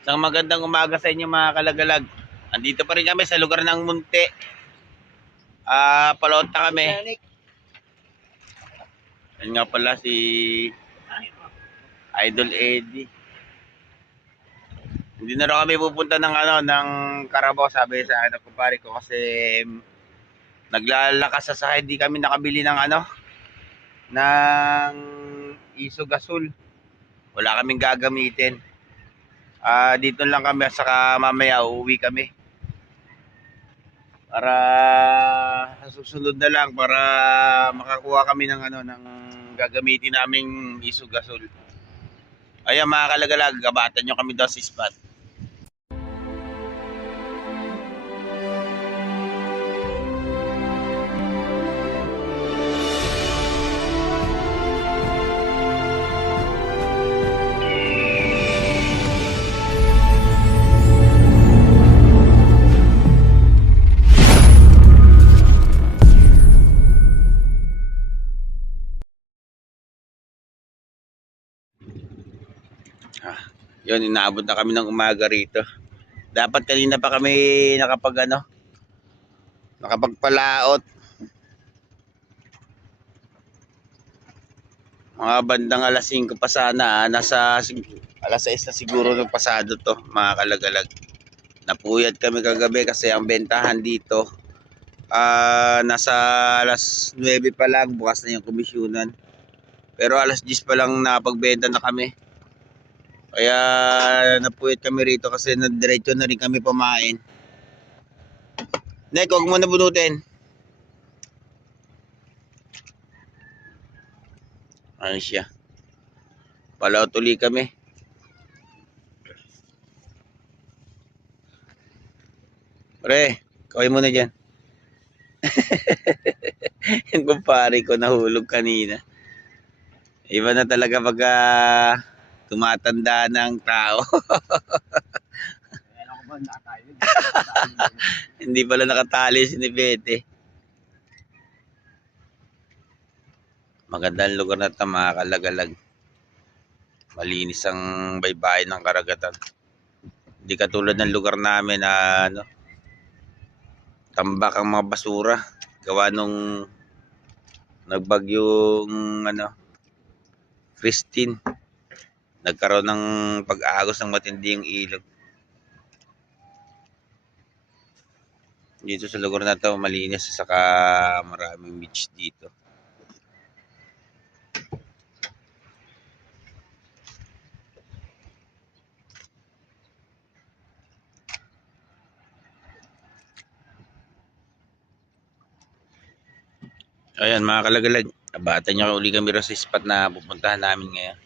Isang magandang umaga sa inyo mga kalagalag. Andito pa rin kami sa lugar ng Munti. Palota kami. Yan nga pala si Idol Eddie. Hindi na raw kami pupunta ng ng Carabao, sabi sa kumpare ko, kasi naglalakas sa hindi kami nakabili ng ng isogasol. Wala kaming gagamitin. Dito lang kami, saka mamaya uuwi kami. Para sa susunod na lang, para makakuha kami ng ng gagamitin naming isogasol. Ayan mga kalagalag, gabatan nyo kami daw sa spot. Yun, inaabot na kami ng umaga rito. Dapat kanina pa kami nakapagpalaot. Mga bandang alas 5 pa sana, nasa alas 6 na siguro ng pasado to, mga kalagalag. Napuyat kami kagabi kasi ang bentahan dito nasa alas 9 pa lang, bukas na yung komisyonan. Pero alas 10 pa lang napagbenta na kami. Kaya napuyat kami rito kasi nadiretso na rin kami pamain. Nek, huwag mo na bunutin. Ano siya? Palaot uli kami. Pre, kaway mo na dyan. Yung kumpare ko nahulog kanina. Iba na talaga pag tumatanda ng tao. Hindi pala nakatali si Bete. Magandang lugar na ito mga kalagalag. Malinis ang baybayin ng karagatan. Hindi katulad ng lugar namin na tambak ang mga basura. Gawa nung nagbagyong Christine. Nagkaroon ng pag-agos ng matinding ilog. Dito sa lugar na ito malinis, saka maraming beach dito. Ayan mga kalagalag, abatan nyo uli kami sa spot na pupuntahan namin ngayon.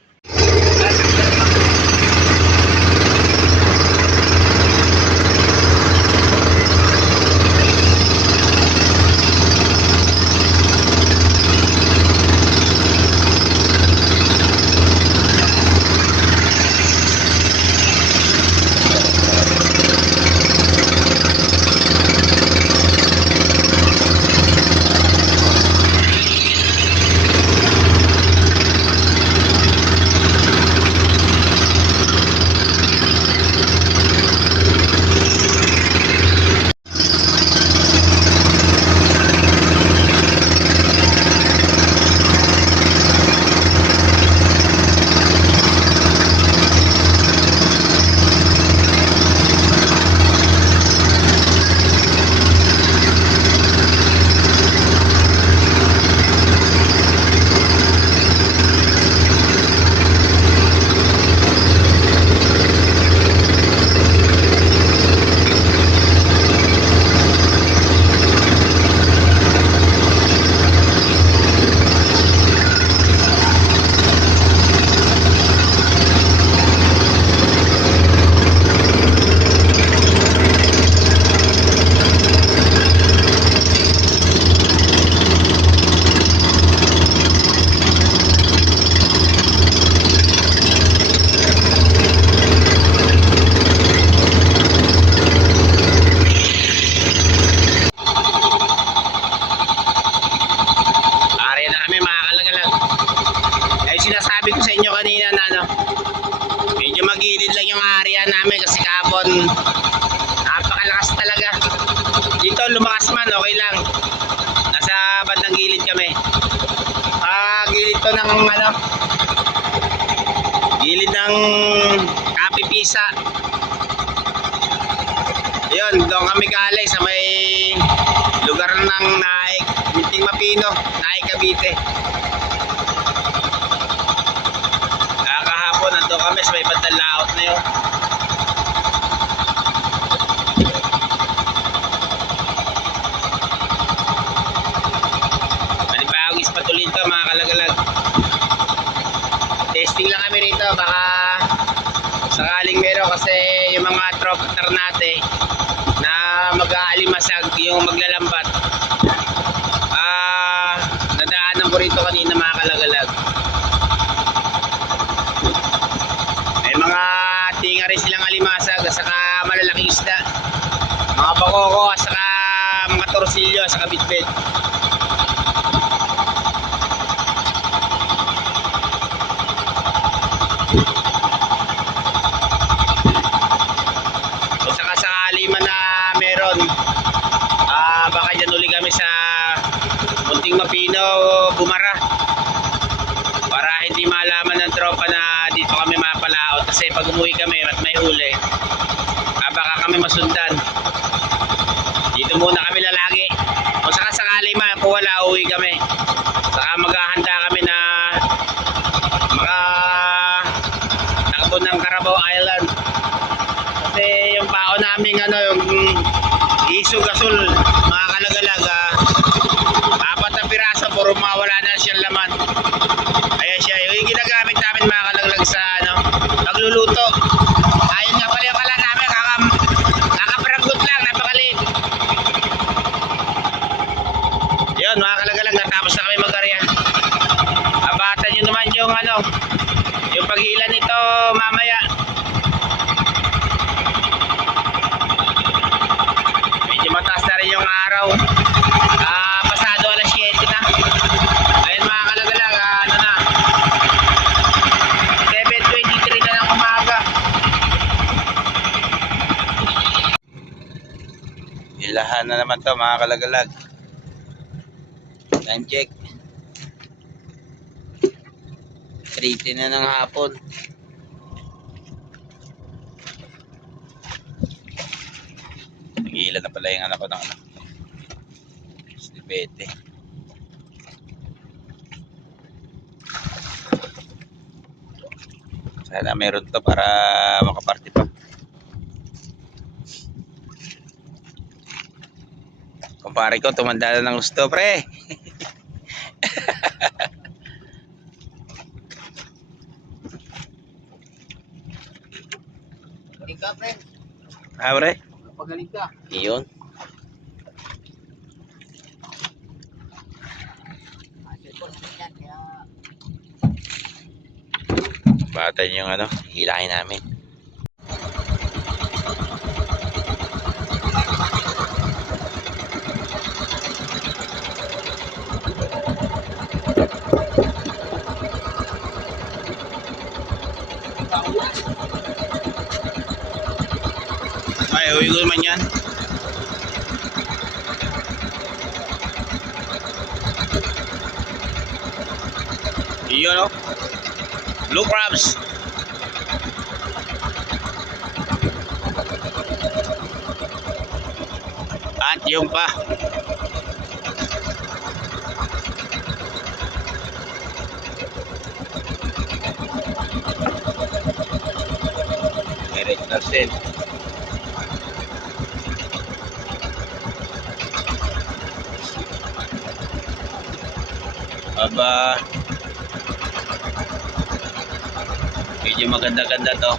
gilid lang yung area namin kasi kahapon napakalakas talaga. Dito lumakas man, okay lang. Nasa bandang gilid kami. Gilid to ng ano, gilid ng Kapipisa. Yun, doon kami galing sa may lugar ng Naik, Munting Mapino, Naik, Cavite. Kahapon nandun kami sa may bandang laot na yun. Manipagong ispatulin to mga kalagalag. Testing lang kami rito, baka sakaling meron kasi yung mga tropatar natin na mag-aalimasag, yung maglalambat. Nadaanan ko rito kanina mga kalagalag. May mga tinga rin silang alimasag at saka malalaking isda. Mga bakoko at saka mga torsilyo at saka bitbit. Kung sakasakali man na meron, baka dyan uli kami sa Munting Mapino, Bumara, para hindi malaman ng tropa na dito kami mapalaot. Kasi pag umuwi kami at may huli, baka kami masundan. Dito muna kami lalagi. Kung sakasakali man, kung wala, uwi kami. Saka maghahanda kami na nakabon ng Carabao Island. Kasi yung baon namin yung iso gasol mga kalagalag, 4 na piraso, puro mawala na siyang laman. Ayan siya, yung ginagamit namin mga kalagalag sa pagluluto. Ayun nga pala yung kala namin, kakaparagot lang, napakaliit. Yun mga kalagalag, natapos na kami mag-arya. Abatan nyo naman yung paghila nito mamaya. Medyo mataas na rin yung araw. Pasado alas 7 na. Ayun mga kalagalag, na 7:23 na ng umaga. Ilahan na naman to mga kalagalag. Time check 3:10 na ng hapon. Nagilan na pala yung anak ko ng Bete. Sana meron to para makaparty pa. Kumpare ko tumanda na ng gusto, pre. Pagaling ka, pre. Pre? Pagaling ka. Iyon. Batan yung hilahin namin. Ay, uwi ko naman yan. Iyon, blue crabs. At yung pa. Meron na sin. Aba, medyo maganda-ganda to.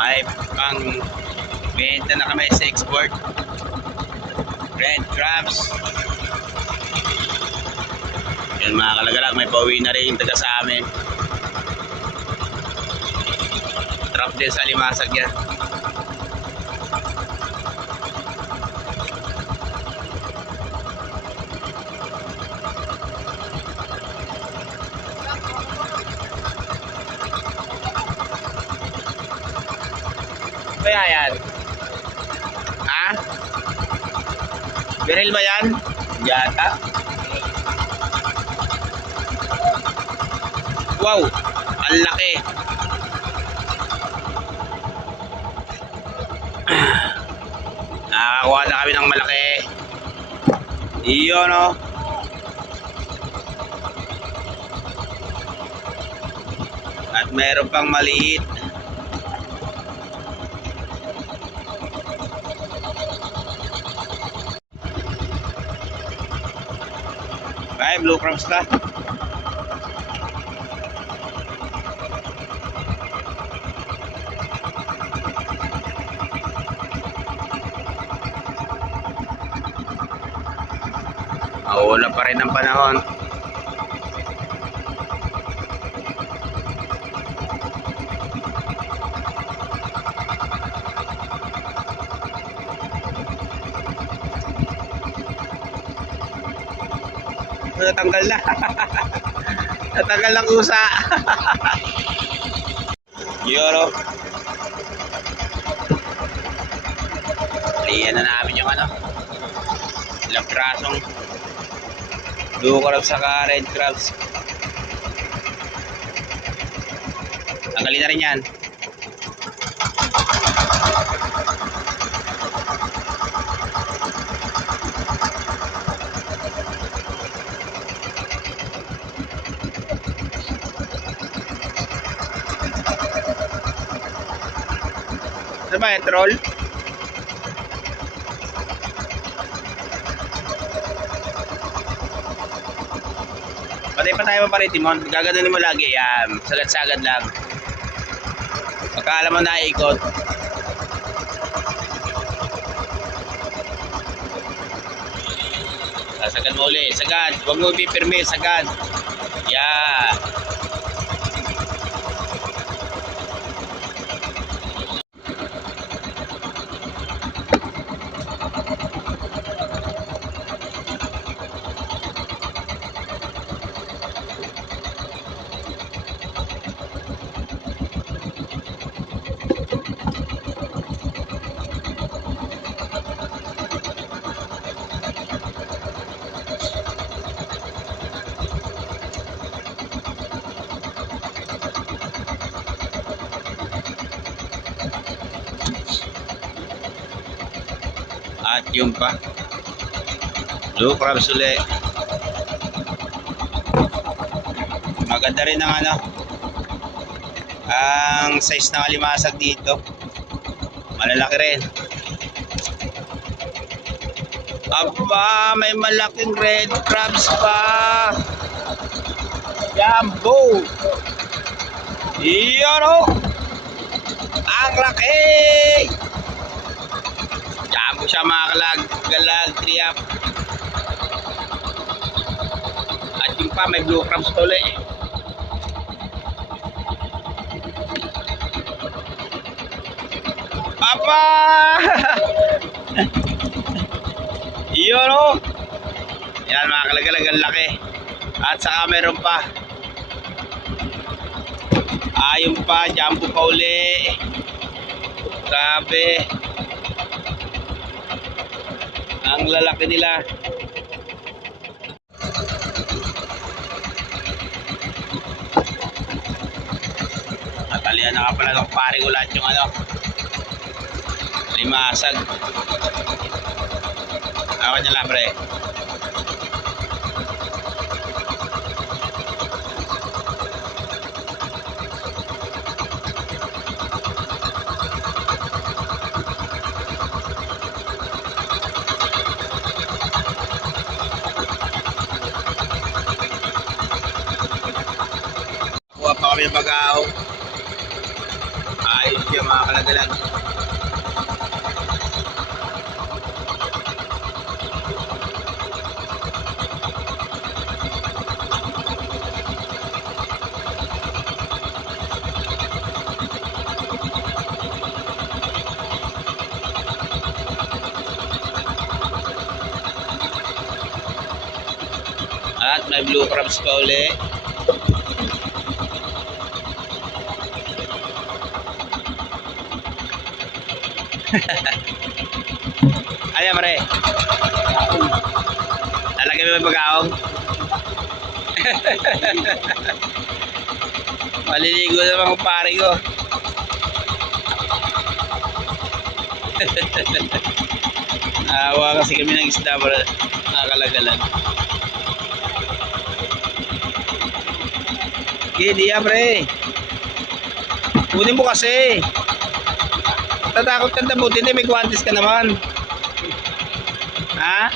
May pang benta na kami sa export. red crabs. Yan mga kalagalag, may pauwi na rin yung taga sa amin. Trap din sa limasag yan. Kaya yan? Ha? Biril ba yan? Yata. Wow, ang laki. Nakakakuha na kami ng malaki. Iyon, oh. At meron pang maliit. Ay, blue crabs na. Maulan pa rin ang panahon. Natanggal na. Natanggal ng usa. Yoro. Liyan na namin yung ano. Ilang pirasong blue crabs saka red crabs. Tanggalin na rin yan. Ano ba yung troll? Patay pa tayo paparitimon. Gaganunin mo lagi yan. Sagad-sagad lang. Pagka alam mo na ikot. Sagad mo ulit. Sagad. Huwag mo pipirme. Sagad. Yan. At yung pa blue crabs ulit. Maganda rin ang ano, ang size ng alimasag dito, malalaki rin. Aba, may malaking red crabs pa. Jumbo. Iyon, oh. Ang laki. Jumbo siya mga kalag, triap. At yung pa may blue crabs ulit. Aba. Iyon, oh. Yan mga kalagalag, ang laki. At saka meron pa. Ayun pa, jumbo pa uli. Grabe. Ang lalaki nila. Natalian na ka pala ng pare ko lahat yung ano, limasag. Ako niya lang, pre. Kuha pa kami ng bagao. Ayos yung mga kalagalag. At may blue crabs pa uli. Ayan mare. Lalagay mo yung pag-aong. Maliligo naman kung pare ko. Awa kasi kami ng isda para nakakalagalan. Okay, diya pre. Kunin mo kasi. Tatakot ka na buti, hindi may guantes ka naman. Ha?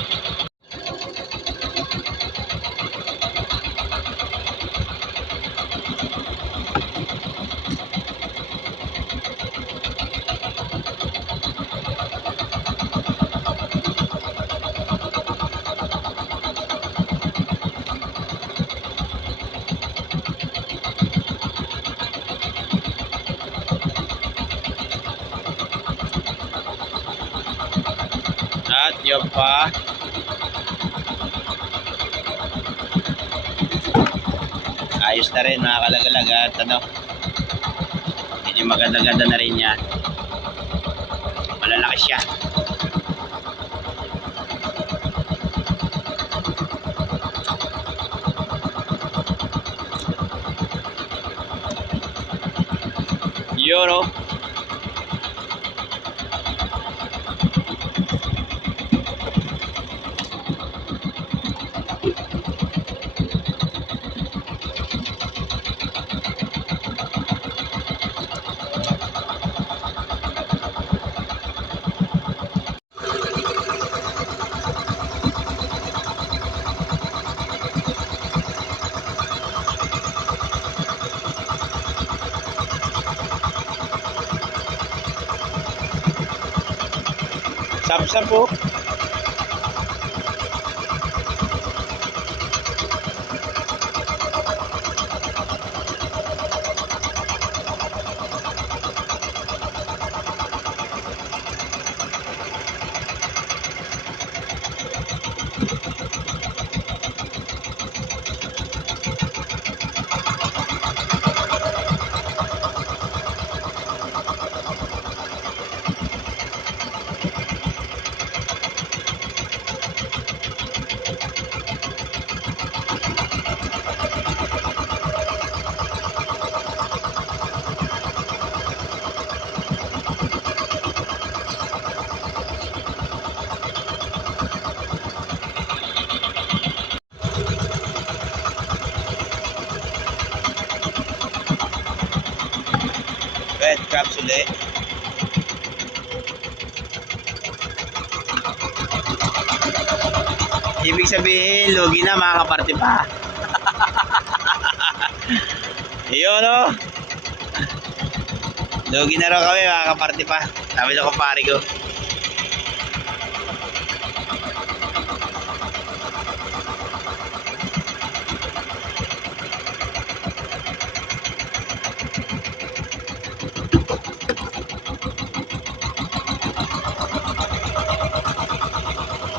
At yun pa. Ayos na rin mga kalagalag at ano, medyo maganda-ganda na rin yan. Malalaki siya. Yun o. Sap-sap po. Red crabs ulit. Ibig sabihin, lugi na mga kaparte pa. Iyon o. Lugi na raw kami mga kaparte pa. Sabi na kumpare ko.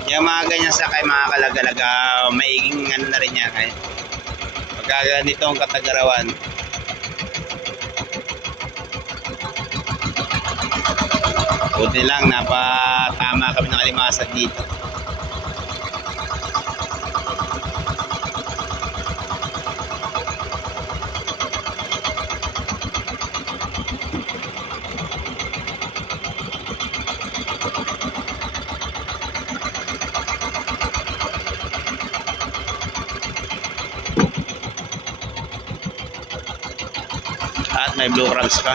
Yung mga ganyan sakay mga kalagalaga, maiging ano na rin yan kahit pagka ganito ang katagarawan. Buti lang napatama kami ng alimasag dito. At may blue crabs pa.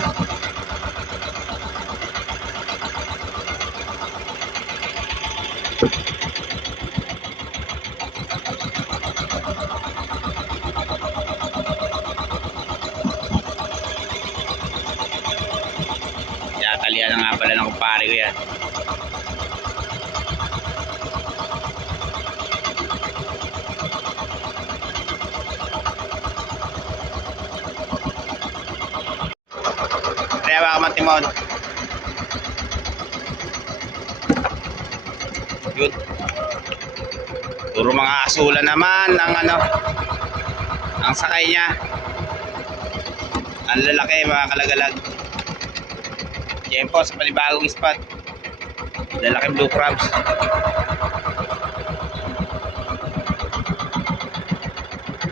Talian na nga pala ng kumpare ko yan. Kaya baka matimon. Good. Puro mga asula naman ang ano, ang sakay niya. Ang lalaki mga kalagalag. Yan po sa panibagong spot. Lalaking blue crabs.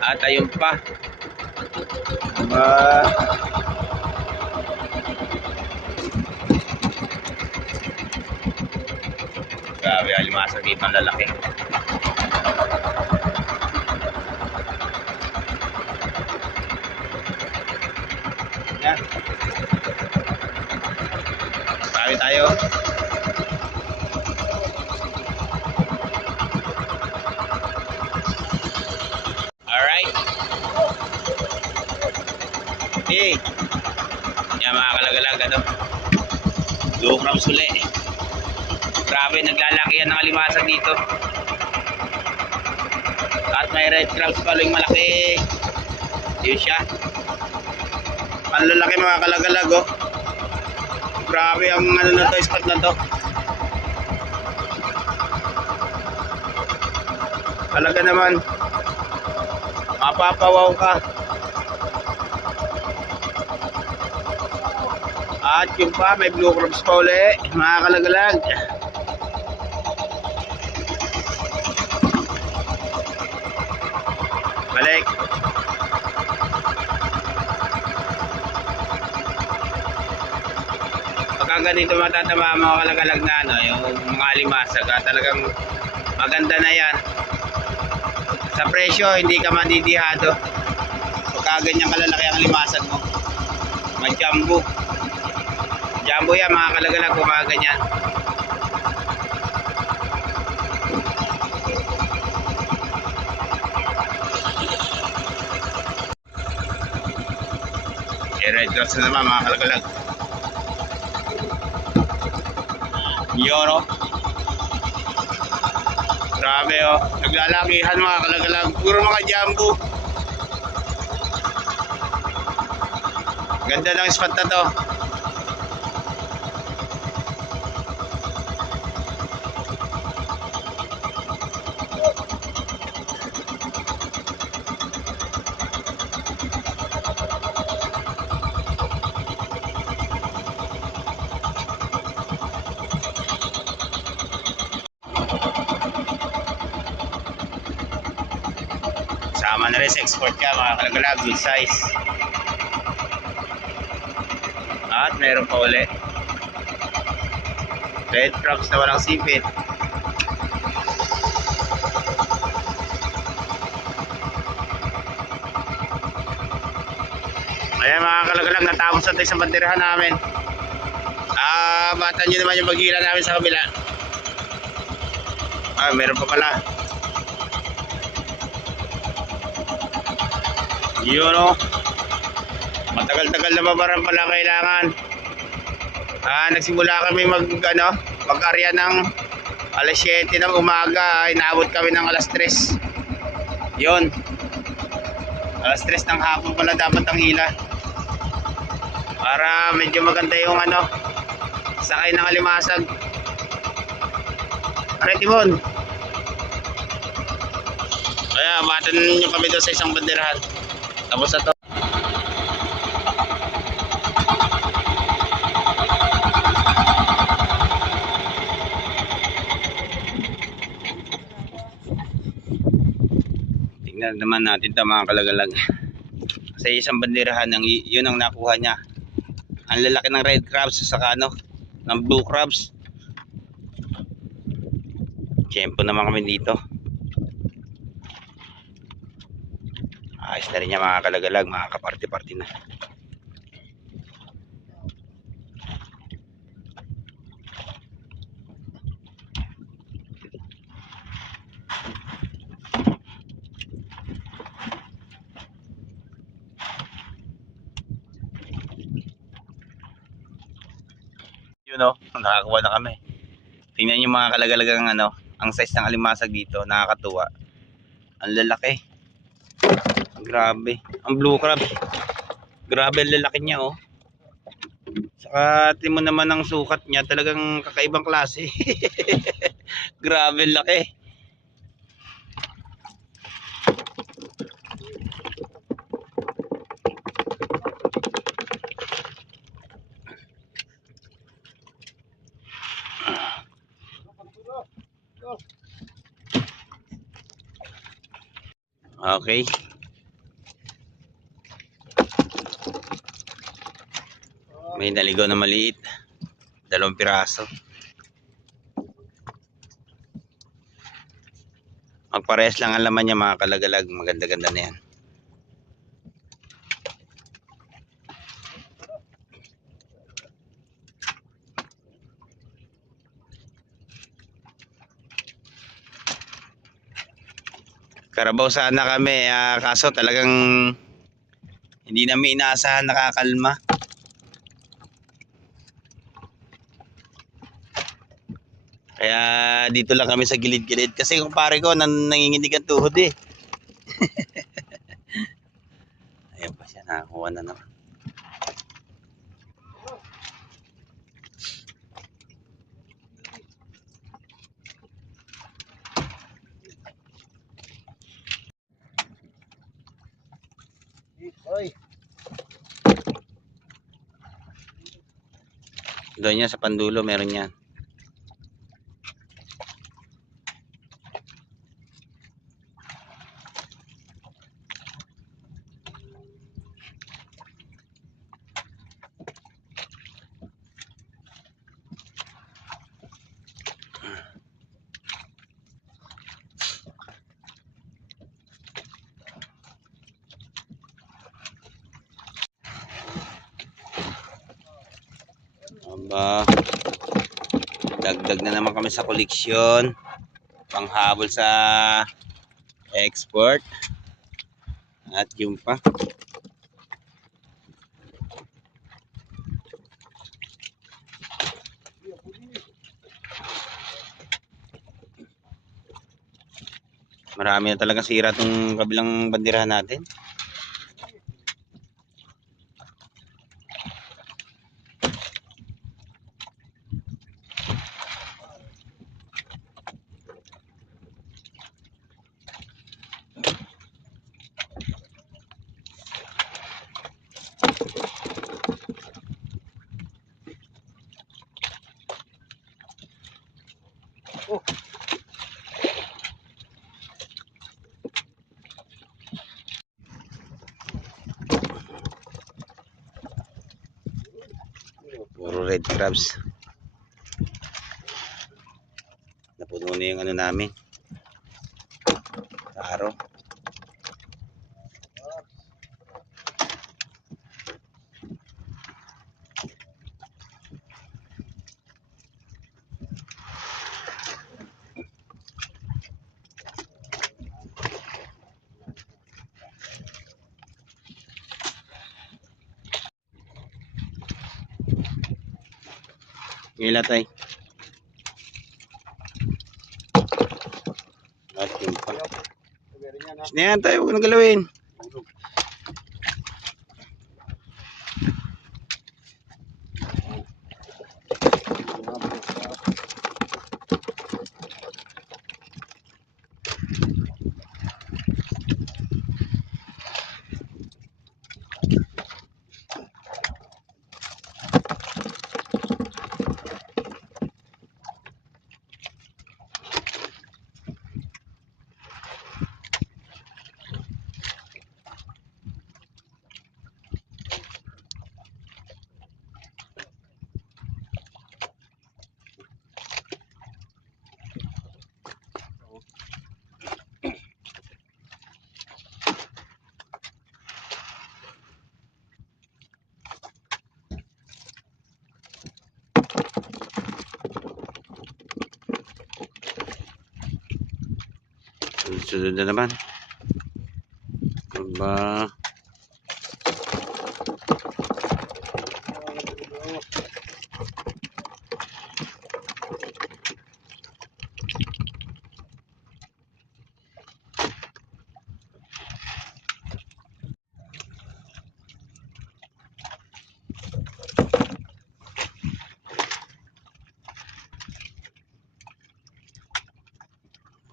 At ayun pa. Grabe, alimasag dito ang lalaki. Yan. Sabi tayo. Alright. Okay. Yan mga kalagalag, ano? Blue crabs uli. Grabe, naglalaki yan ng alimasag dito. At may red crabs pala yung malaki. Yun siya. Ang lalaki mga kalagalag, oh. Grabe ang ano na to, spot na to. Talaga naman. Mapapawaw ka. At yung pa, may blue crabs pa uli, mga kalagalag. Balik. Pagka ganito matatama mga kalagalag na ano, yung mga alimasag, talagang maganda na yan. Sa presyo, hindi ka madidihado. Pagka ganyan kalalaki ang alimasag mo. May jumbo. Jumbo yan mga kalagalag kung mga ganyan. Red crabs na naman mga kalagalag. Yun, oh. Grabe, oh. Naglalakihan mga kalagalag. Puro mga jumbo. Ganda ng spot na to. Sama na rin sa export ka mga kalagalag, good size. At meron pa uli red crabs na walang sipit. Ayan mga kalagalag, natapos natin sa banderahan namin. Batan nyo naman yung bagila namin sa kabila. Meron pa pala. Yun, oh. Matagal-tagal na babaran pala kailangan. Nagsimula kami mag-arya ng alas 7 ng umaga. Inaabot kami ng alas 3. Yun. Alas 3 ng hapon pala dapat ang hila. Para medyo maganda yung sakay ng alimasag. Aray, Timon. Kaya batan nyo kami doon sa isang banderahan. Tapos na to. Tingnan naman natin ito mga kalagalag. Sa isang banderahan, yun ang nakuha niya. Ang lalaki ng red crabs saka ng blue crabs. Tiyempo naman kami dito. Ayos na rin niya mga kalagalag, mga kaparte-parte na. Yun, oh, nakakuha na kami. Tingnan niyo mga kalagalag ang size ng alimasag dito, nakakatuwa. Ang lalaki. Grabe. Ang blue crab. Grabe ang lalaki niya, oh. Saka timo naman ang sukat niya, talagang kakaibang klase. Grabe ang laki. Okay. May naligaw na maliit. 2 piraso. Magparehas lang ang laman niya mga kalagalag. Maganda-ganda na yan. Karabaw sana kami, kaso talagang hindi namin inaasahan nakakalma. Kaya dito lang kami sa gilid-gilid kasi kung pare ko nanginginig ang tuhod eh. Ayun pa siya, nakakuha na naman. Oy. Doon niya sa pandulo meron yan. Aba, dagdag na naman kami sa koleksyon. Panghabol sa export. At yung pa. Marami na talaga sira tong kabilang bandirahan natin. Oh. Puro red crabs. Napuno na yung ano namin. Taro. Ngila tay. At yung pa. Yan tayo, huwag nang galawin. Sunod na naman. Aba.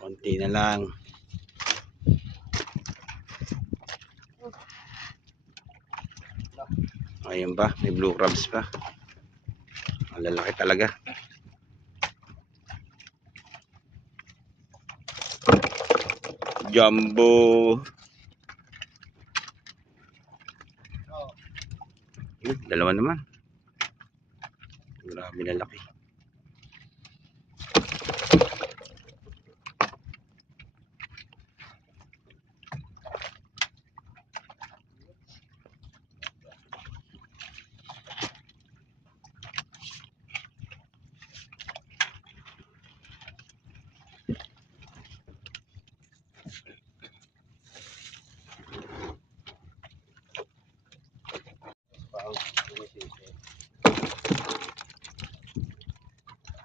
Konti na lang. Ayun ba, may blue crabs pa. Ang lalaki talaga. Jumbo. Dalawa naman. Grabe na laki.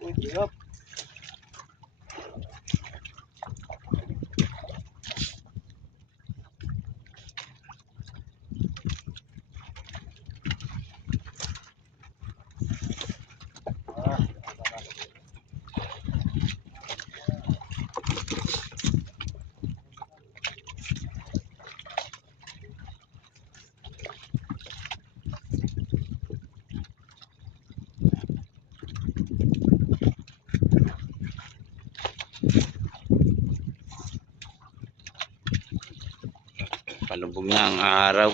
Uy, hirap. Palubog na ang araw.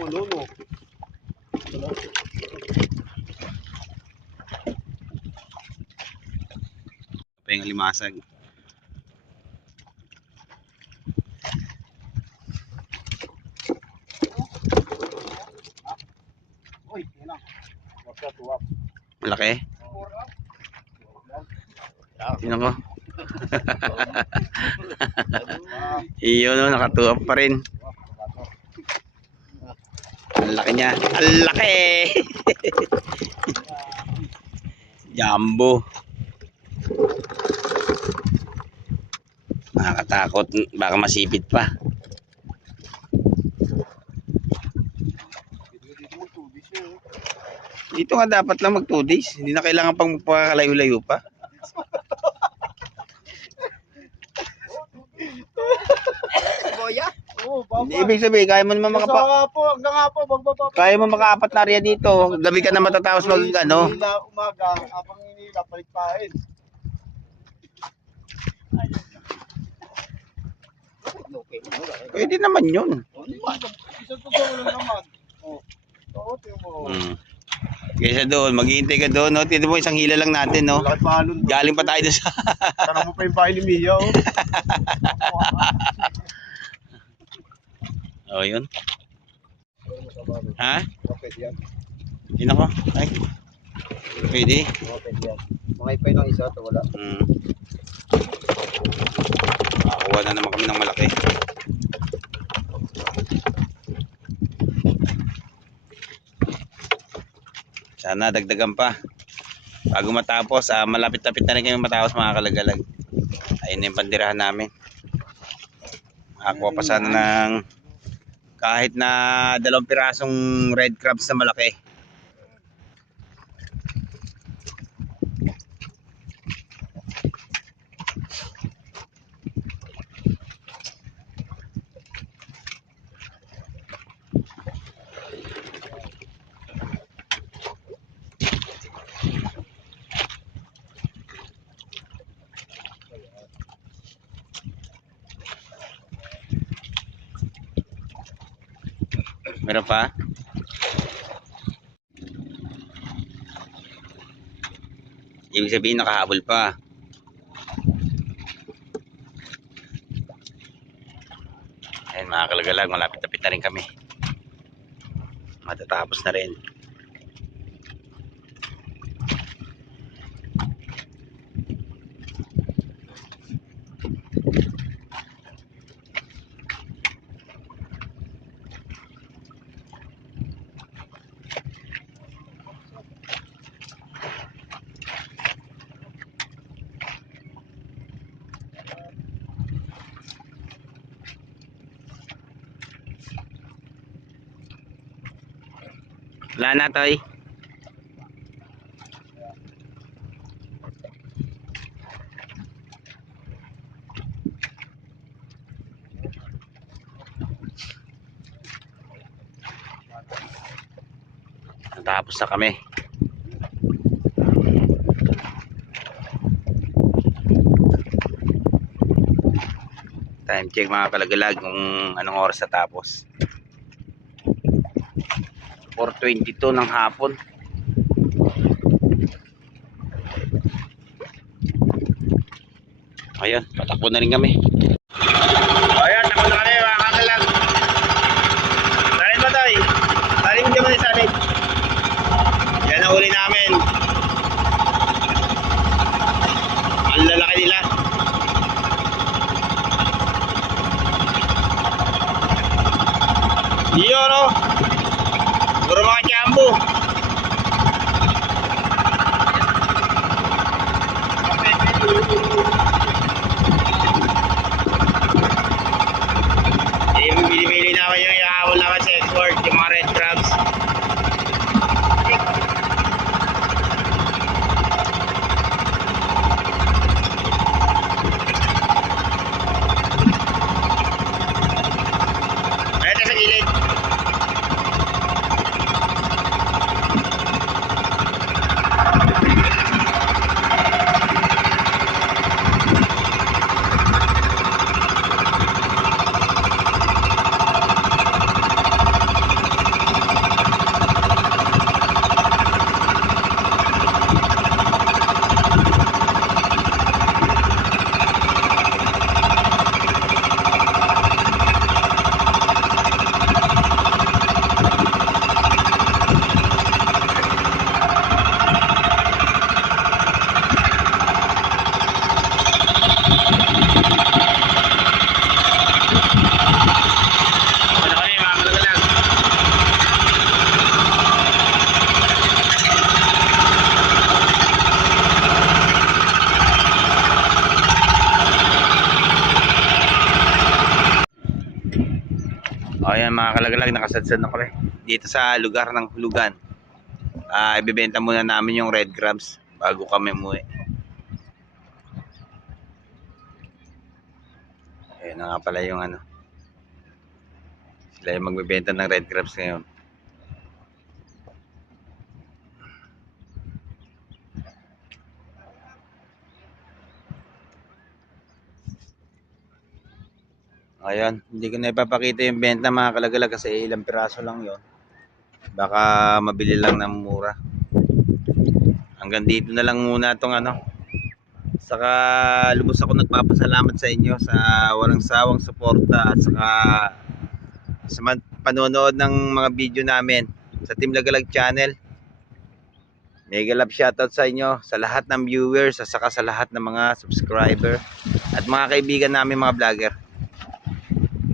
Ano, no? Pa yung limasag. Uy, yun na. Magkatuwap. Malaki. Tingnan ko. Iyon no, nakatuwap pa rin. Ang laki niya. Ang laki! Jumbo. Nakakatakot. Baka masipit pa. Dito nga dapat lang mag 2 days. Hindi na kailangan pang magpakalayo-layo pa. Boya? Oo, Hindi, ibig sabihin, kaya mo naman hanggang nga po, magbababa. kaya mo makaapat na area dito. Gabi ka na matatapos mag ano. Umaga, habang hinila, palit-pain. Pwede naman yun. Isang totoo lang naman. Oo, tiyo mo. Kaysa doon, maghihintay ka doon. No? Tignan mo, isang hila lang natin. No? Lakad pa halon. Galing pa tayo doon sa... Tanong mo pa yung bahay ni Mia, oh. Oh, yun. Ha? Okay, yan. Yun ako. Ay. Pwede. Okay, yan. Mga ipay ng isa, ito wala. Nakakuha na naman kami ng malaki. Sana dagdagan pa. Bago matapos, malapit-lapit na rin kami matapos mga kalagalag. Ayun na yung pandirahan namin. Makakuha pa sana ng kahit na 2 pirasong red crabs na malaki. Meron pa? Ibig sabihin nakahabol pa. Ayun mga kalagalag, malapit-lapit na rin kami. Matatapos na rin. Wala na, Toy. Natapos na kami. Time check mga kalagalag kung anong oras natapos. 4:22 ng hapon. Ayun, patakbo na rin kami. Ayun, takbo na kami mga kalagalag. Salin ba tayo? Salin mo naman salin. Yan ang uli namin. Ang lalaki nila. Iyo no? Puro mga jambo. Bili-bili naman yung ihahawal naman sa export, yung mga red crabs. Ito sa gilid. Ayan mga kalagalag, nakasadsad na kami dito sa lugar ng hulugan. Ibibenta muna namin yung red crabs bago kami umuwi. Ayan na nga pala yung ano, sila yung magbibenta ng red crabs ngayon. Ayan, hindi ko na ipapakita yung benta mga kalagalag kasi ilang piraso lang yon. Baka mabili lang ng mura. Hanggang dito na lang muna itong ano. Saka lubos ako nagpapasalamat sa inyo sa walang sawang suporta at saka sa panonood ng mga video namin sa Team Lagalag Channel. Mega love shoutout sa inyo, sa lahat ng viewers at saka sa lahat ng mga subscriber at mga kaibigan namin mga vlogger.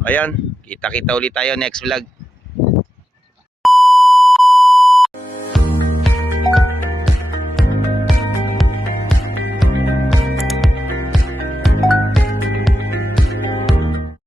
Ayan, kita-kita ulit tayo next vlog.